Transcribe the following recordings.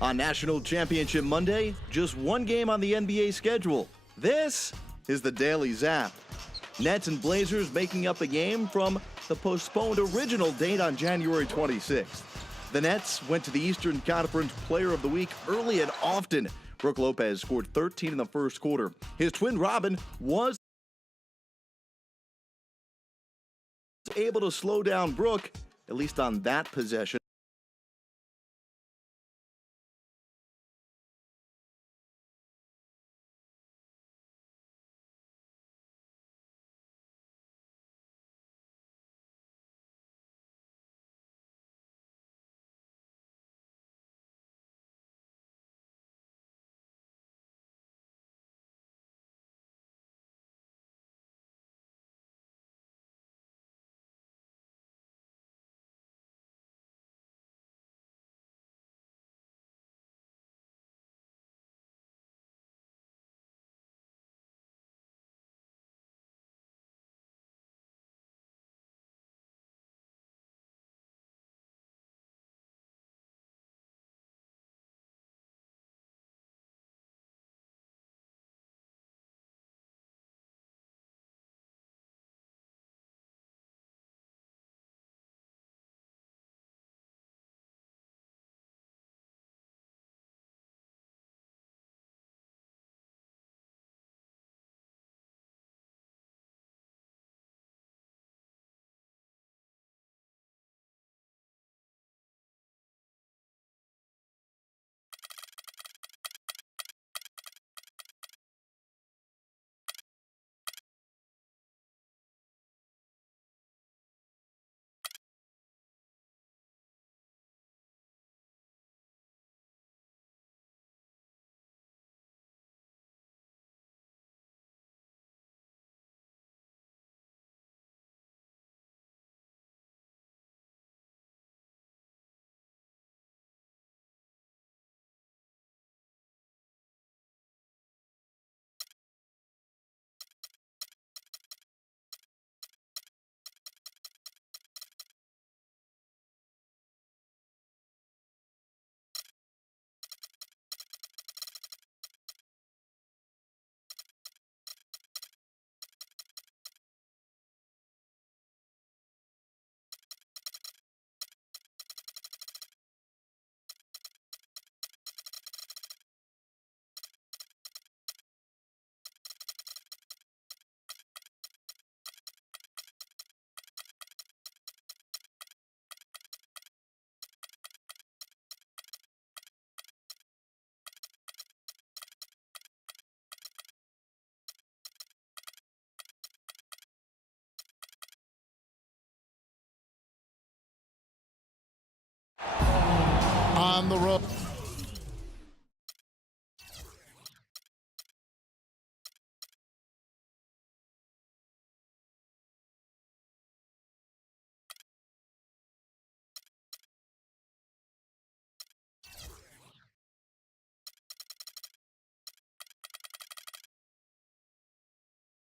On National Championship Monday, just one game on the NBA schedule. This is the Daily Zap. Nets and Blazers making up a game from the postponed original date on January 26th. The Nets went to the Eastern Conference Player of the Week early and often. Brook Lopez scored 13 in the first quarter. His twin Robin was able to slow down Brook, at least on that possession. On the road.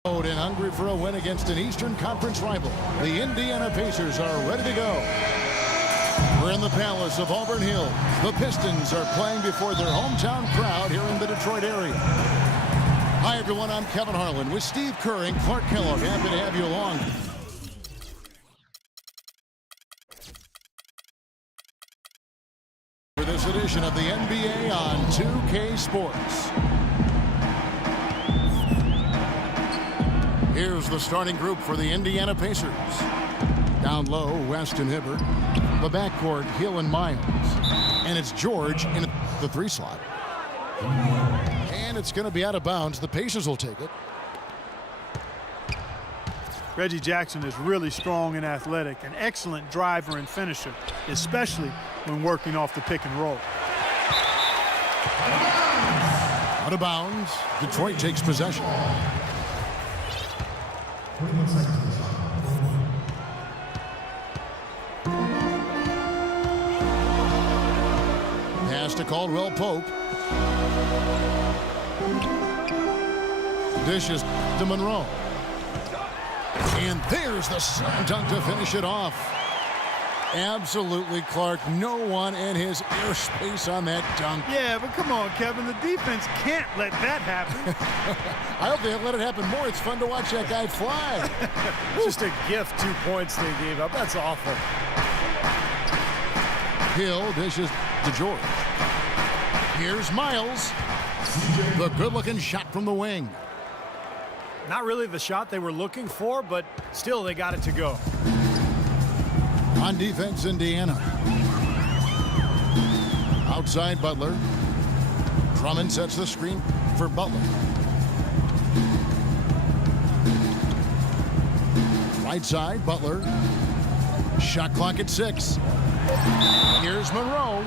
And hungry for a win against an Eastern Conference rival. The Indiana Pacers are ready to go. We're in the Palace of Auburn Hills. The Pistons are playing before their hometown crowd here in the Detroit area. Hi, everyone. I'm Kevin Harlan with Steve Kerr and Clark Kellogg. Happy to have you along. For this edition of the NBA on 2K Sports. Here's the starting group for the Indiana Pacers. Down low, West and Hibbert. The backcourt, Hill and Miles. And it's George in the 3 slot. And it's going to be out of bounds. The Pacers will take it. Reggie Jackson is really strong and athletic, an excellent driver and finisher, especially when working off the pick and roll. Out of bounds. Detroit takes possession. Pass to Caldwell Pope. Dishes to Monroe. And there's the slam dunk to finish it off. Absolutely, Clark. No one in his airspace on that dunk. Yeah, but come on, Kevin. The defense can't let that happen. I hope they let it happen more. It's fun to watch that guy fly. Just a gift, 2 points they gave up. That's awful. Hill dishes to George. Here's Miles. The good-looking shot from the wing. Not really the shot they were looking for, but still they got it to go. On defense, Indiana. Outside, Butler. Drummond sets the screen for Butler. Right side, Butler. Shot clock at 6. Here's Monroe.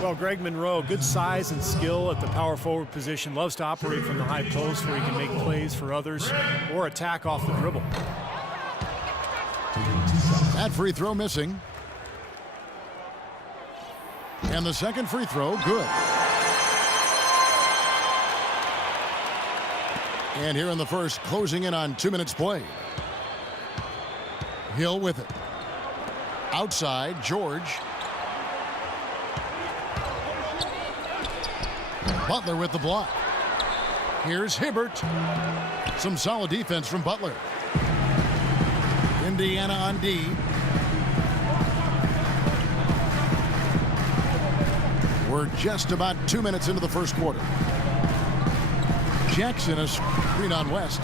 Well, Greg Monroe, good size and skill at the power forward position. Loves to operate from the high post where he can make plays for others or attack off the dribble. That free throw missing. And the second free throw, good. And here in the first, closing in on 2 minutes played. Hill with it. Outside, George. Butler with the block. Here's Hibbert. Some solid defense from Butler. Indiana on D. We're just about 2 minutes into the first quarter. Jackson is screen on West.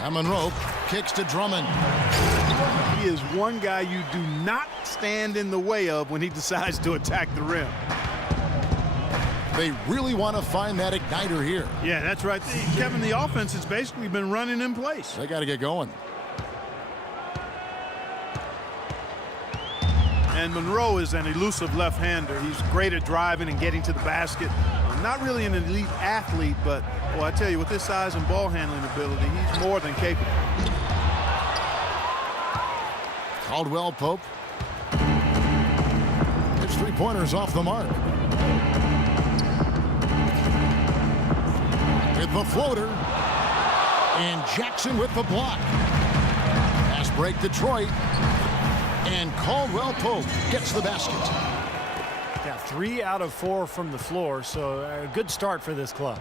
And Monroe kicks to Drummond. He is one guy you do not stand in the way of when he decides to attack the rim. They really want to find that igniter here. Yeah, that's right. Kevin, the offense has basically been running in place. They got to get going. And Monroe is an elusive left-hander. He's great at driving and getting to the basket. Not really an elite athlete, but, well, I tell you, with his size and ball handling ability, he's more than capable. Caldwell Pope. His three-pointers off the mark. With the floater. And Jackson with the block. Pass break, Detroit. And Caldwell Pope gets the basket. Yeah, 3 out of 4 from the floor, so a good start for this club.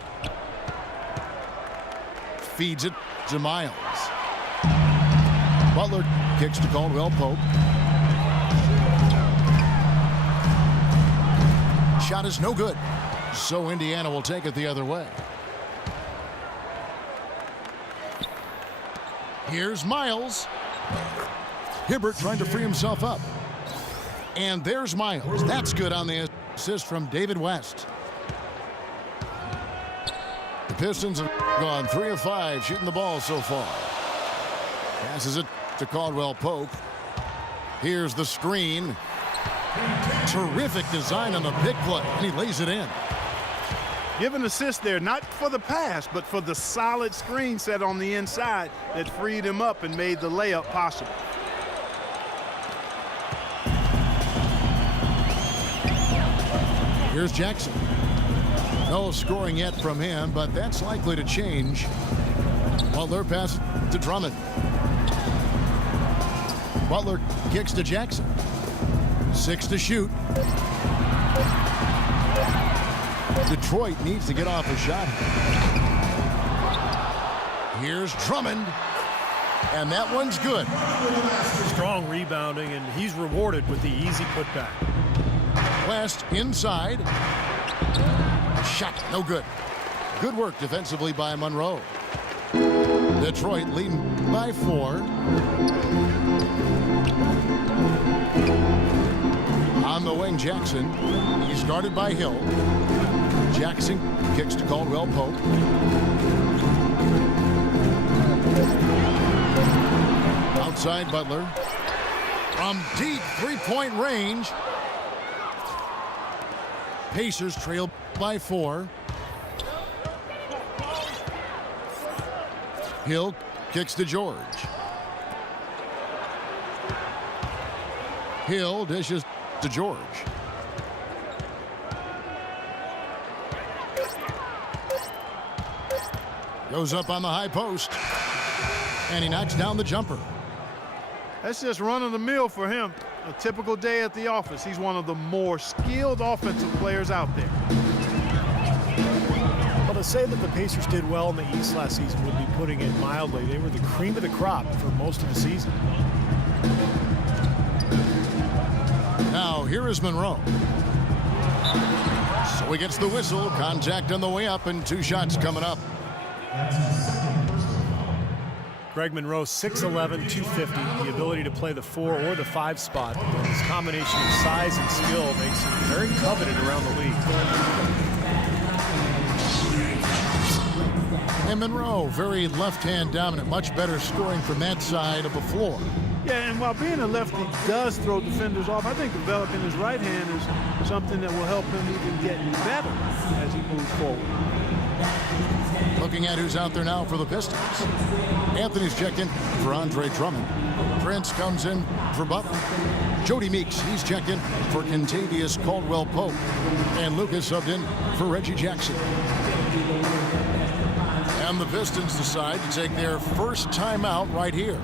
Feeds it to Miles. Butler kicks to Caldwell Pope. Shot is no good, so Indiana will take it the other way. Here's Miles. Hibbert trying to free himself up. And there's Miles. That's good on the assist from David West. The Pistons have gone 3 of 5 shooting the ball so far. Passes it to Caldwell Pope. Here's the screen. Terrific design on the big play. And he lays it in. Give an assist there, not for the pass, but for the solid screen set on the inside that freed him up and made the layup possible. Here's Jackson. No scoring yet from him, but that's likely to change. Butler passes to Drummond. Butler kicks to Jackson. 6 to shoot. Detroit needs to get off a shot. Here's Drummond. And that one's good. Strong rebounding, and he's rewarded with the easy putback. West inside. Shot no good. Good work defensively by Monroe. Detroit leading by 4. On the wing, Jackson. He's guarded by Hill. Jackson kicks to Caldwell Pope. Outside, Butler. From deep three-point range. Pacers trail by 4. Hill kicks to George. Hill dishes to George. Goes up on the high post. And he knocks down the jumper. That's just run-of-the-mill for him. A typical day at the office. He's one of the more skilled offensive players out there. Well, to say that the Pacers did well in the East last season would be putting it mildly. They were the cream of the crop for most of the season. Now, here is Monroe. So he gets the whistle. Contact on the way up, and 2 shots coming up. Greg Monroe, 6'11", 250, the ability to play the 4 or the 5 spot. His combination of size and skill makes him very coveted around the league. And Monroe, very left-hand dominant, much better scoring from that side of the floor. Yeah, and while being a lefty does throw defenders off, I think developing his right hand is something that will help him even get better as he moves forward. Looking at who's out there now for the Pistons. Anthony's checked in for Andre Drummond. Prince comes in for Butler. Jody Meeks, he's checked in for Kentavious Caldwell-Pope. And Lucas subbed in for Reggie Jackson. And the Pistons decide to take their first timeout right here.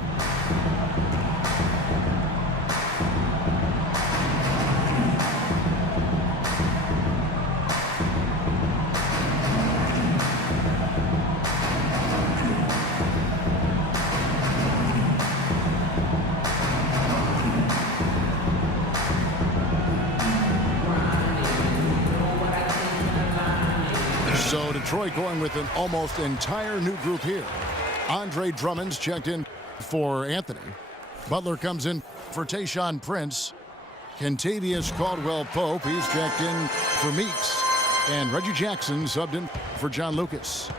So Detroit going with an almost entire new group here. Andre Drummond's checked in for Anthony. Butler comes in for Tayshaun Prince. Kentavious Caldwell-Pope, he's checked in for Meeks. And Reggie Jackson subbed in for John Lucas.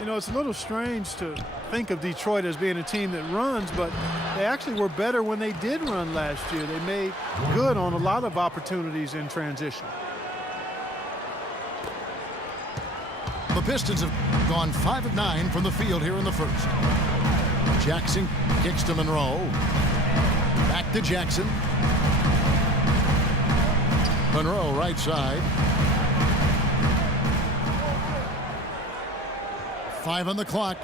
You know, it's a little strange to think of Detroit as being a team that runs, but they actually were better when they did run last year. They made good on a lot of opportunities in transition. The Pistons have gone 5 of 9 from the field here in the first. Jackson kicks to Monroe. Back to Jackson. Monroe right side. 5 on the clock.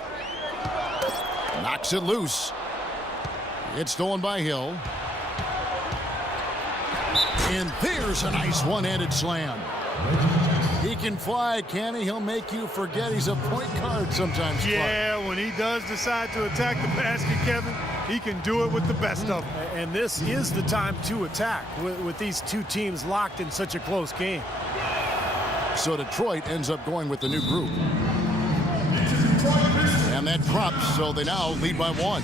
Knocks it loose. It's stolen by Hill. And there's a nice one-handed slam. He can fly, can he? He'll make you forget he's a point guard sometimes. Yeah, when he does decide to attack the basket, Kevin, he can do it with the best of them. And this is the time to attack with these two teams locked in such a close game. So Detroit ends up going with the new group. And that drops, so they now lead by 1.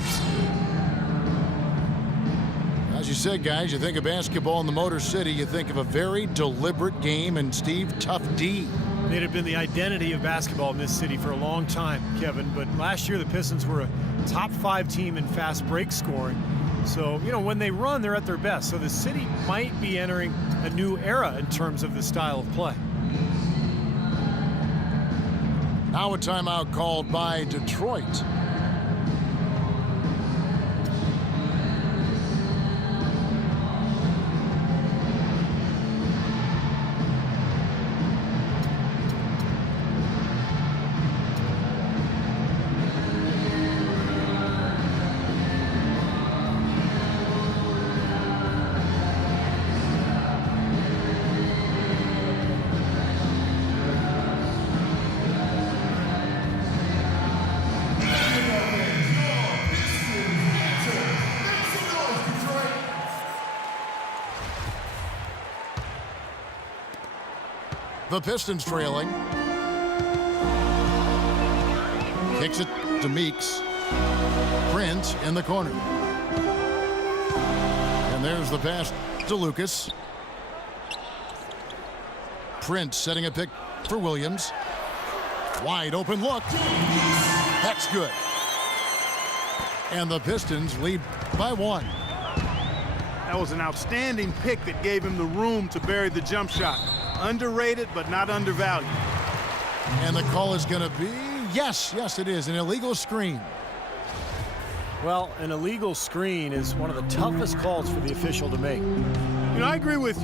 As you said, guys, you think of basketball in the Motor City, you think of a very deliberate game and Steve Tough D. It had been the identity of basketball in this city for a long time, Kevin, but last year the Pistons were a top 5 team in fast break scoring. So, you know, when they run, they're at their best. So the city might be entering a new era in terms of the style of play. Now a timeout called by Detroit. The Pistons trailing. Kicks it to Meeks. Prince in the corner. And there's the pass to Lucas. Prince setting a pick for Williams. Wide open look. That's good. And the Pistons lead by 1. That was an outstanding pick that gave him the room to bury the jump shot. Underrated, but not undervalued. And the call is going to be, yes, it is, an illegal screen. Well, an illegal screen is one of the toughest calls for the official to make. You know, I agree with you.